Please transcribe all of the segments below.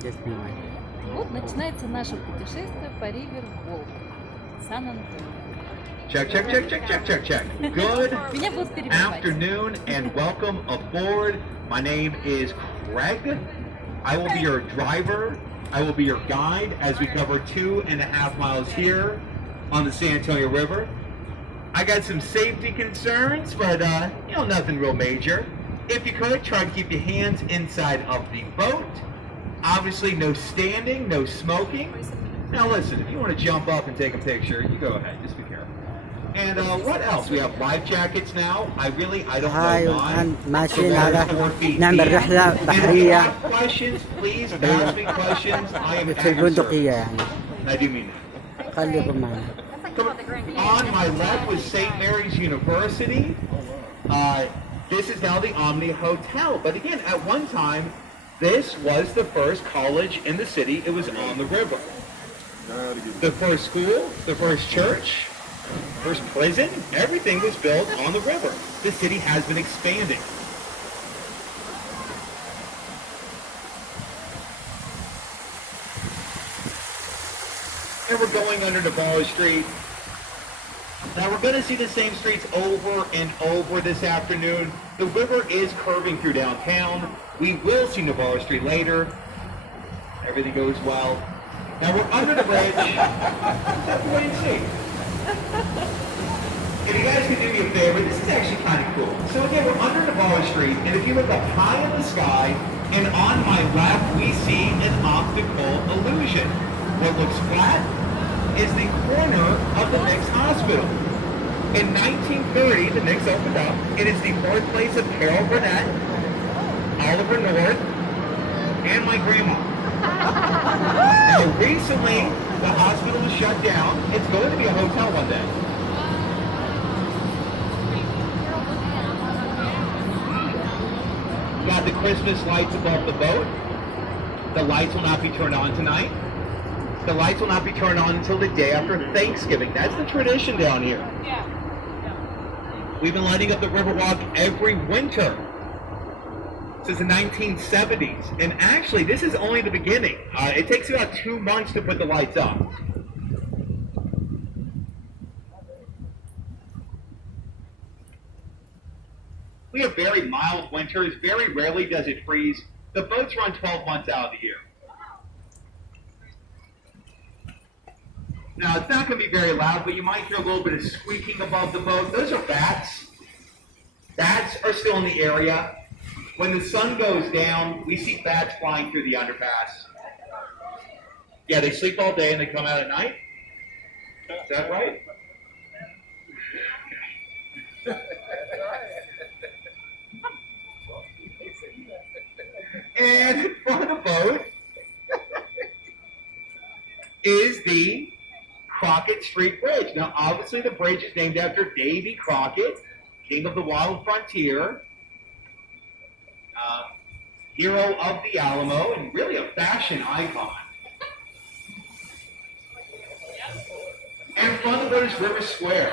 Вот начинается наше путешествие по ривер Волк. Сан-Антонио. Check. Good afternoon and welcome aboard. My name is Craig. I will be your driver. I will be your guide as we cover 2.5 miles here on the San Antonio River. I got some safety concerns, but nothing real major. If you could, try to keep your hands inside of the boat. Obviously, no standing, no smoking. Now listen, if you want to jump up and take a picture, you go ahead, just be careful. And what else? We have life jackets now. I don't know why. ماشيين هذا نعمل رحلة بحرية Questions, please ask me questions. I am في البندقية يعني. I do mean that. خليكم معنا. On my left was St. Mary's University. This is now the Omni Hotel. But again, at one time, this was the first college in the city. It was on the river. The first school, the first church, first prison, everything was built on the river. The city has been expanding. And we're going under Navarro Street. Now we're going to see the same streets over and over this afternoon. The river is curving through downtown. We will see Navarro Street later. Everything goes well. Now we're under the bridge. Have to wait and see. If you guys can do me a favor, this is actually kind of cool. So again, we're under Navarro Street, and if you look up high in the sky, and on my left, we see an optical illusion. What looks flat is the corner of the Knicks Hospital. In 1930, the Knicks opened up. It is the birthplace of Carol Burnett, Oliver North, and my grandma. Now, recently, the hospital was shut down. It's going to be a hotel one day. Got the Christmas lights above the boat. The lights will not be turned on tonight. The lights will not be turned on until the day after Thanksgiving. That's the tradition down here. Yeah. We've been lighting up the Riverwalk every winter since the 1970s. And actually, this is only the beginning. It takes about 2 months to put the lights up. We have very mild winters. Very rarely does it freeze. The boats run 12 months out of the year. Now, it's not going to be very loud, but you might hear a little bit of squeaking above the boat. Those are bats. Bats are still in the area. When the sun goes down, we see bats flying through the underpass. Yeah, they sleep all day and they come out at night. Is that right? And in front of the boat is the Crockett Street Bridge. Now, obviously, the bridge is named after Davy Crockett, king of the wild frontier, hero of the Alamo, and really a fashion icon. And in front of the boat is River Square.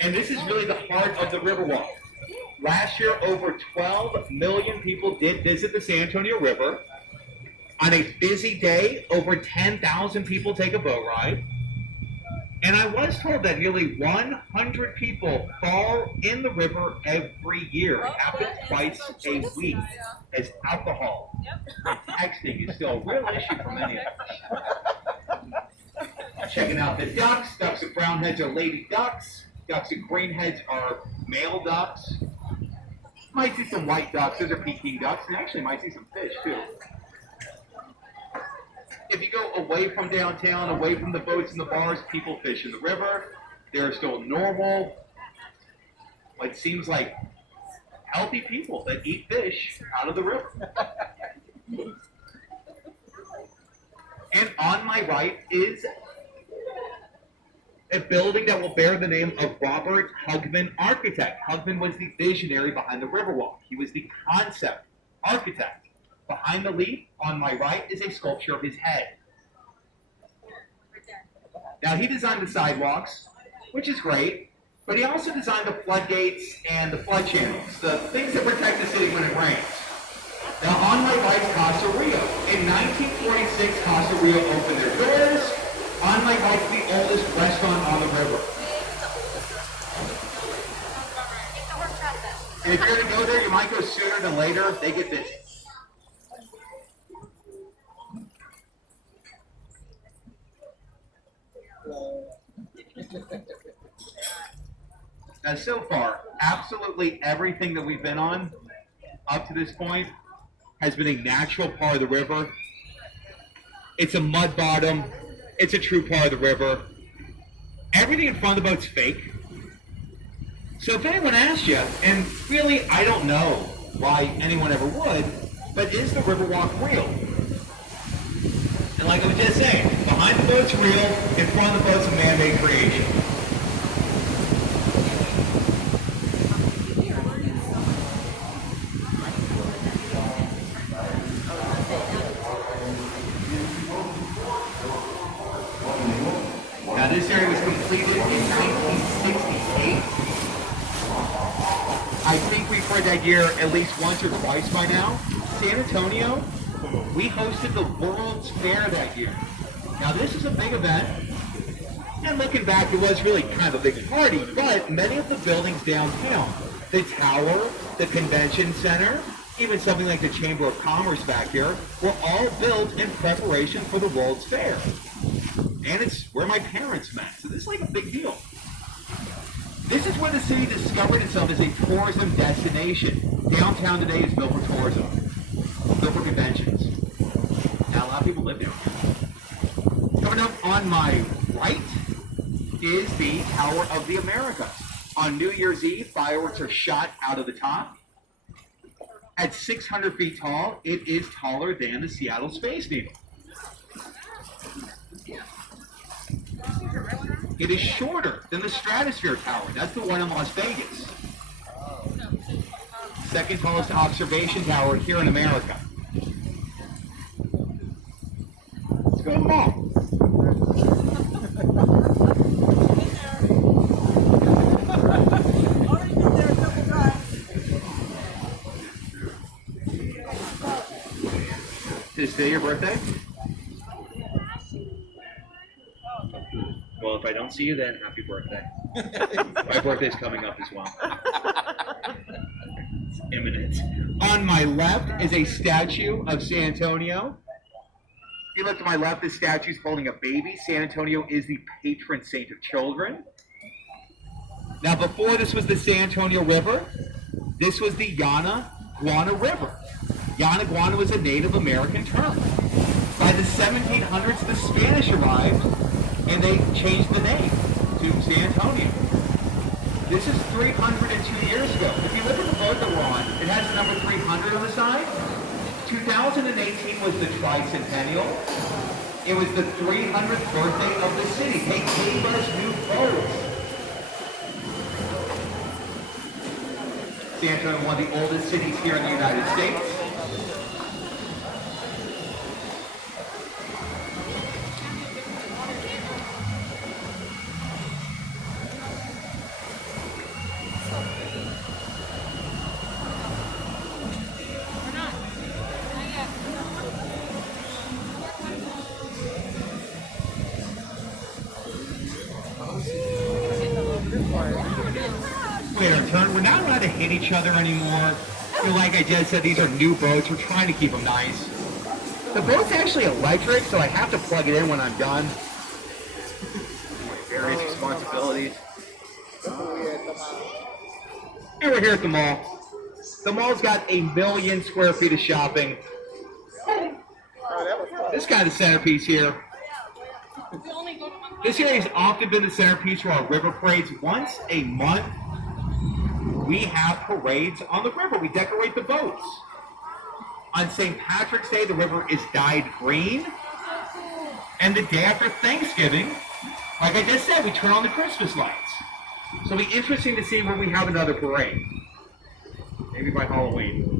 And this is really the heart of the Riverwalk. Last year, over 12 million people did visit the San Antonio River. On a busy day, over 10,000 people take a boat ride. And I was told that nearly 100 people fall in the river every year. It happens twice a week, as alcohol and texting is still a real issue for many of us. Checking out the ducks. Ducks with brown heads are lady ducks. Ducks with green heads are male ducks. Might see some white ducks. Those are Peking ducks. And actually might see some fish, too. If you go away from downtown, away from the boats and the bars, people fish in the river. There are still normal, what seems like healthy people that eat fish out of the river. And on my right is a building that will bear the name of Robert Hugman Architect. Hugman was the visionary behind the Riverwalk. He was the concept architect. Behind the leaf, on my right, is a sculpture of his head. Now, he designed the sidewalks, which is great, but he also designed the floodgates and the flood channels, the things that protect the city when it rains. Now, on my right, Costa Rio. In 1946, Costa Rio opened their doors. On my right, the oldest restaurant on the river. And if you're going to go there, you might go sooner than later. They get busy. Now, so far, absolutely everything that we've been on up to this point has been a natural part of the river. It's a mud bottom. It's a true part of the river. Everything in front of the boat's fake. So if anyone asks you, and really I don't know why anyone ever would, but is the Riverwalk real? And like I was just saying, behind the boat's real, in front of the boat's a man-made creation. Now this area was completed in 1968. I think we've heard that year at least once or twice by now. San Antonio, we hosted the World's Fair that year. Now this is a big event, and looking back, it was really kind of a big party, but many of the buildings downtown, the tower, the convention center, even something like the Chamber of Commerce back here, were all built in preparation for the World's Fair. And it's where my parents met, so this is like a big deal. This is where the city discovered itself as a tourism destination. Downtown today is built for tourism, built for conventions. Now a lot of people live there. Coming up on my right is the Tower of the Americas. On New Year's Eve, fireworks are shot out of the top. At 600 feet tall, it is taller than the Seattle Space Needle. It is shorter than the Stratosphere Tower. That's the one in Las Vegas. Second tallest observation tower here in America. Let's go to the mall. Is today your birthday? Well, if I don't see you then, happy birthday. My birthday's coming up as well. It's imminent. On my left is a statue of San Antonio. If you look to my left, the statue's holding a baby. San Antonio is the patron saint of children. Now, before this was the San Antonio River, this was the Yanaguana River. Yanaguana was a Native American term. By the 1700s, the Spanish arrived, and they changed the name to San Antonio. This is 302 years ago. If you look at the boat that we're on, it has the number 300 on the side. 2018 was the tricentennial. It was the 300th birthday of the city. They gave us new boats. San Antonio, one of the oldest cities here in the United States. We're not allowed to hit each other anymore. Like I just said, these are new boats. We're trying to keep them nice. The boat's actually electric, so I have to plug it in when I'm done. Various responsibilities. And we're here at the mall. The mall's got 1 million square feet of shopping. This is kind of the centerpiece here. This area has often been the centerpiece for our river parades. Once a month, we have parades on the river. We decorate the boats. On St. Patrick's Day, the river is dyed green. And the day after Thanksgiving, like I just said, we turn on the Christmas lights. So it'll be interesting to see when we have another parade. Maybe by Halloween.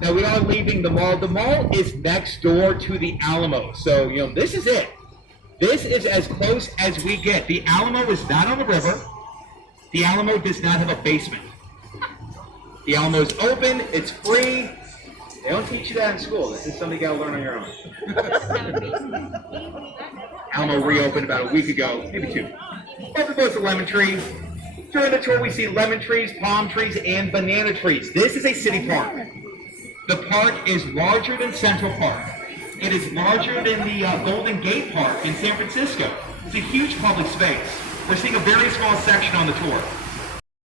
Now we are leaving the mall. The mall is next door to the Alamo. So, this is it. This is as close as we get. The Alamo is not on the river. The Alamo does not have a basement. The Alamo's open, it's free. They don't teach you that in school. This is something you gotta learn on your own. Alamo reopened about a week ago, maybe 2. Over goes the lemon tree. During the tour we see lemon trees, palm trees, and banana trees. This is a city park. The park is larger than Central Park. It is larger than the Golden Gate Park in San Francisco. It's a huge public space. We're seeing a very small section on the tour.